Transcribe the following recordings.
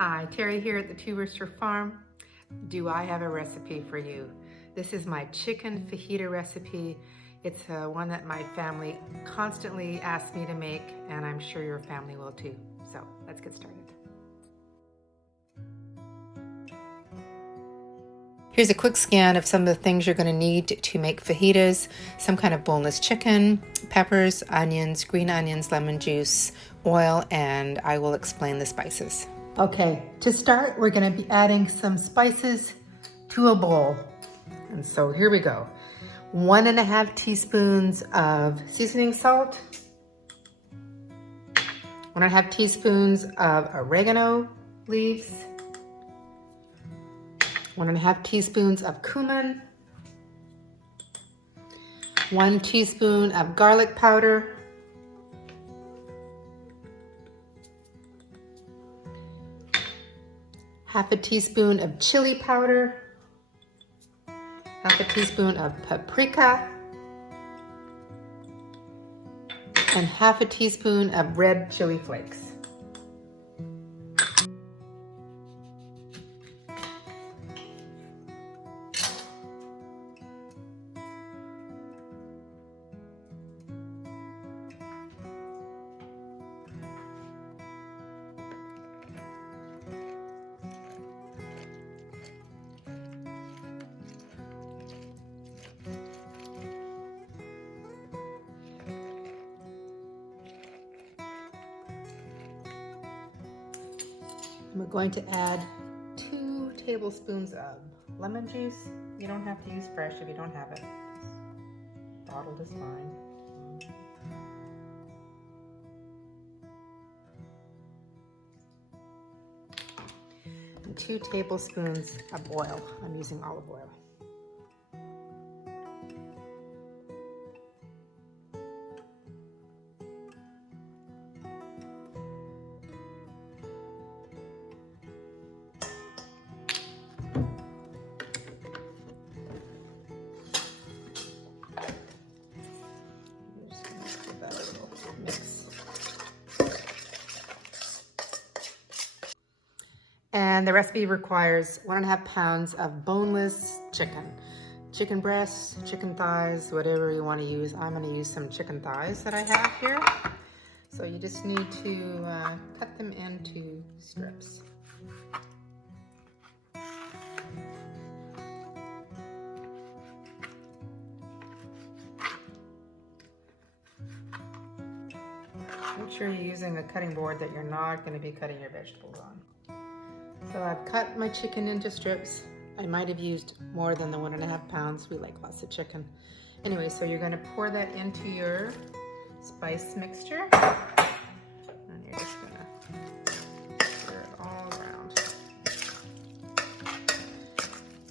Hi, Terry here at the Two Rooster Farm. Do I have a recipe for you? This is my chicken fajita recipe. It's one that my family constantly asks me to make, and I'm sure your family will too. So let's get started. Here's a quick scan of some of the things you're going to need to make fajitas. Some kind of boneless chicken, peppers, onions, green onions, lemon juice, oil, and I will explain the spices. Okay, to start, we're going to be adding some spices to a bowl. And so here we go. 1.5 teaspoons of seasoning salt, 1.5 teaspoons of oregano leaves, 1.5 teaspoons of cumin, 1 teaspoon of garlic powder, half a teaspoon of chili powder, half a teaspoon of paprika, and half a teaspoon of red chili flakes. We're going to add 2 tablespoons of lemon juice. You don't have to use fresh if you don't have it. Bottled is fine. And 2 tablespoons of oil. I'm using olive oil. And the recipe requires 1.5 pounds of boneless chicken. Chicken breasts, chicken thighs, whatever you want to use. I'm going to use some chicken thighs that I have here. So you just need to cut them into strips. Make sure you're using a cutting board that you're not going to be cutting your vegetables on. So I've cut my chicken into strips. I might have used more than the 1.5 pounds. We like lots of chicken. Anyway, so you're going to pour that into your spice mixture. And you're just going to stir it all around.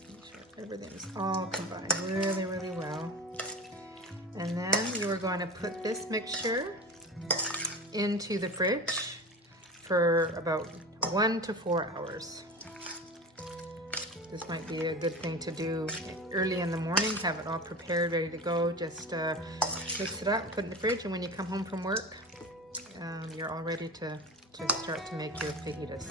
Make sure everything's all combined really, really well. And then you are going to put this mixture into the fridge for about 1 to 4 hours. This might be a good thing to do early in the morning, have it all prepared, ready to go. Just mix it up, put it in the fridge, and when you come home from work, you're all ready to start to make your fajitas.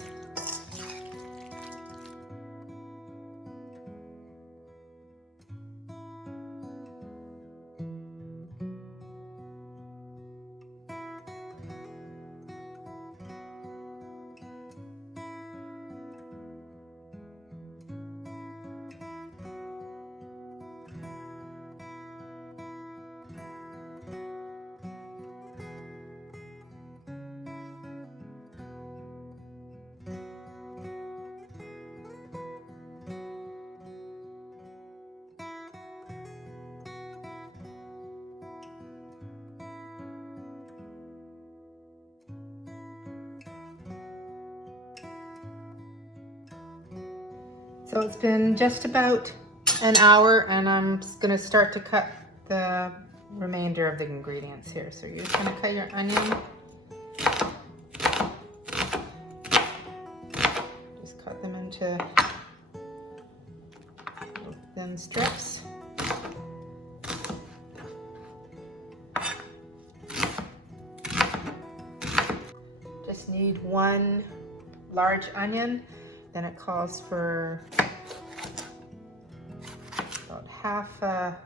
So it's been just about an hour, and I'm just going to start to cut the remainder of the ingredients here. So you're just going to cut your onion. Just cut them into thin strips. Just need 1 large onion. Then it calls for about half a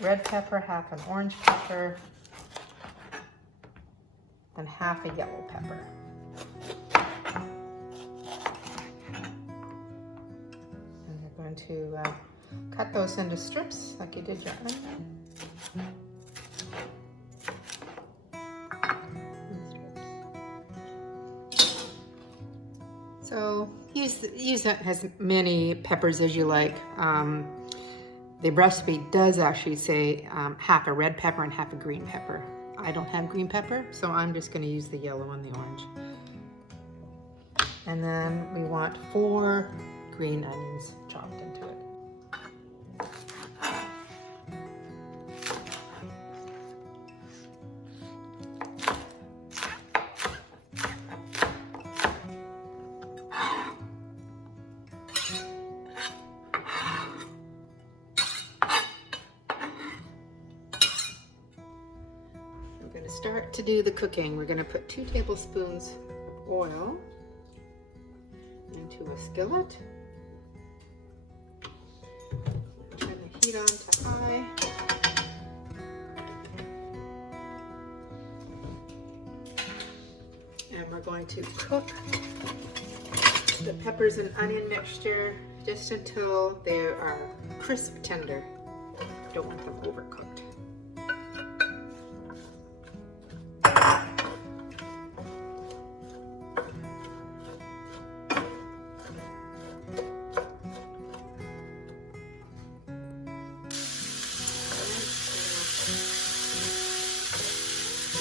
red pepper, half an orange pepper, and half a yellow pepper. And you're going to cut those into strips like you did your onion. So use as many peppers as you like. The recipe does actually say half a red pepper and half a green pepper. I don't have green pepper, so I'm just going to use the yellow and the orange. And then we want 4 green onions chopped into it. We're going to start to do the cooking. We're going to put 2 tablespoons of oil into a skillet. Turn the heat on to high. And we're going to cook the peppers and onion mixture just until they are crisp tender. Don't want them overcooked.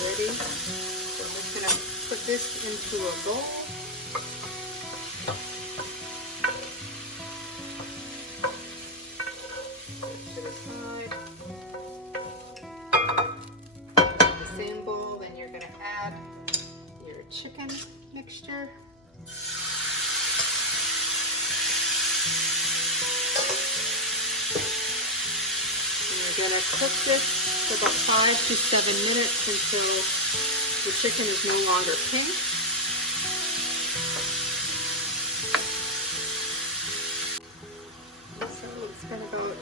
Ready? So I'm just going to put this into a bowl. To the side. In the same bowl, then you're going to add your chicken mixture. And you're going to cook this for about 5 to 7 minutes until the chicken is no longer pink. So it's been about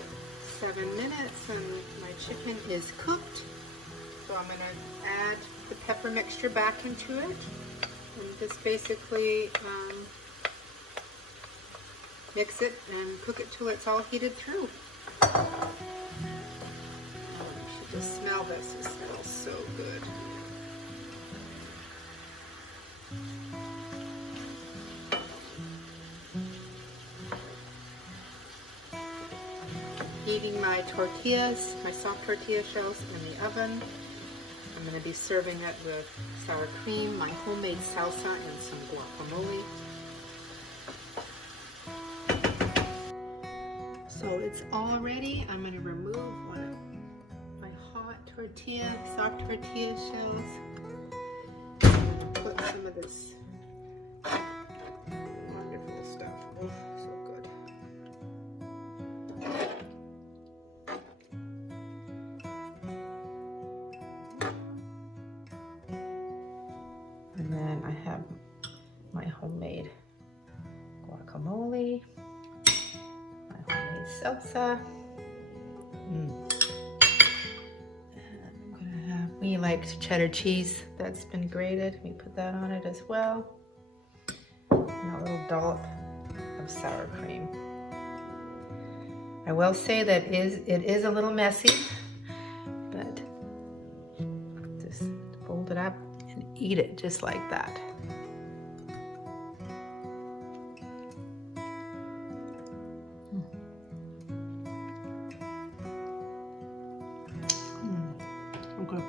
7 minutes and my chicken is cooked. So I'm going to add the pepper mixture back into it and just basically mix it and cook it till it's all heated through. Just smell this, it smells so good. Heating my tortillas, my soft tortilla shells in the oven. I'm going to be serving it with sour cream, my homemade salsa, and some guacamole. So it's all ready. I'm going to remove one of soft tortilla shells. Put some of this wonderful stuff. Oh, so good. And then I have my homemade guacamole, my homemade salsa. We liked cheddar cheese that's been grated. We put that on it as well. And a little dollop of sour cream. I will say that it is a little messy, but just fold it up and eat it just like that. Okay.